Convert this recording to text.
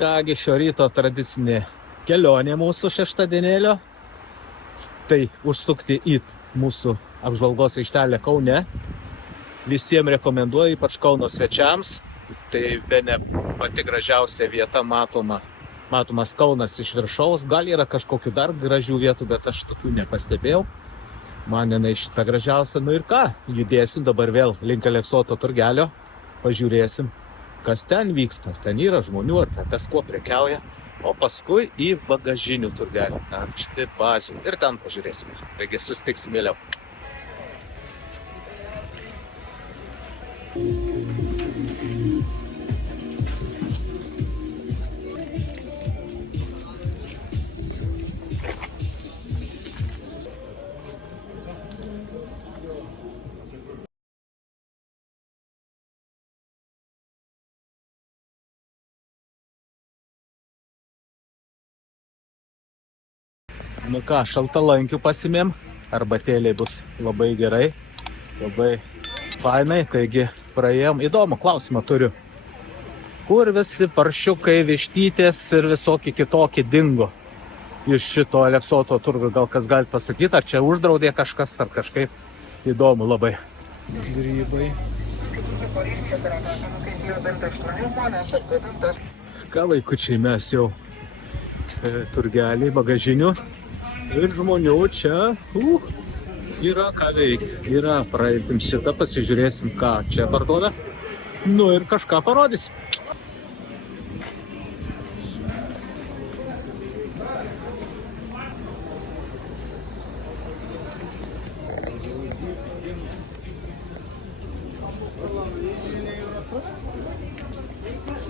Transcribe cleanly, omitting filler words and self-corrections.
Kągi, šio ryto tradicinė kelionė mūsų šeštadienėlio. Tai užsukti į mūsų apžvalgos aikštelę Kaune. Visiems rekomenduoju, ypač Kauno svečiams. Tai bene pati gražiausia vieta matomas Kaunas iš viršaus. Gal yra kažkokių dar gražių vietų, bet aš tokių nepastebėjau. Man jinai šita gražiausia. Nu ir ką, judėsim dabar vėl link Aleksoto turgelio. Pažiūrėsim, kas ten vyksta. Ar ten yra žmonių, ar ten kas kuo prekiauja. O paskui į bagažinių turgelį. Štai bazių. Ir ten pažiūrėsim. Taigi susitiksim vėliau. Nu ką, šaltalankių pasimėm, arbatėliai bus labai gerai, labai fainai, taigi praėjom. Įdomu, klausimą turiu. Kur visi paršiukai, vištytės ir visokie kitokie dingo iš šito Aleksoto turgo? Gal kas galite pasakyti, ar čia uždraudė kažkas, ar kažkaip įdomu labai. Grybai. Ką vaikučiai, mes jau turgelį, bagažinių. Ir žmonių čia yra ką veikti. Yra, praeitim šitą, pasižiūrėsim, ką čia parduoda. Nu ir kažką parodysim.